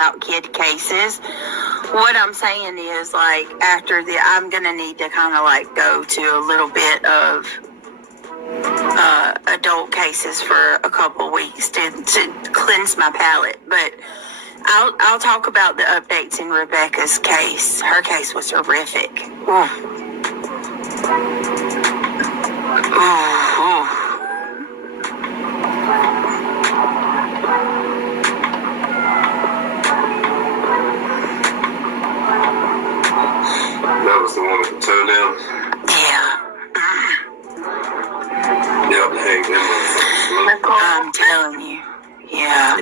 about kid cases. What I'm saying is, like, after I'm going to need to kind of, like, go to a little bit of adult cases for a couple weeks to cleanse my palate. But I'll talk about the updates in Rebecca's case. Her case was horrific. Ooh. Ooh. That was the one with the toenails? Yeah. Yep, hang them. I'm telling you. Yeah.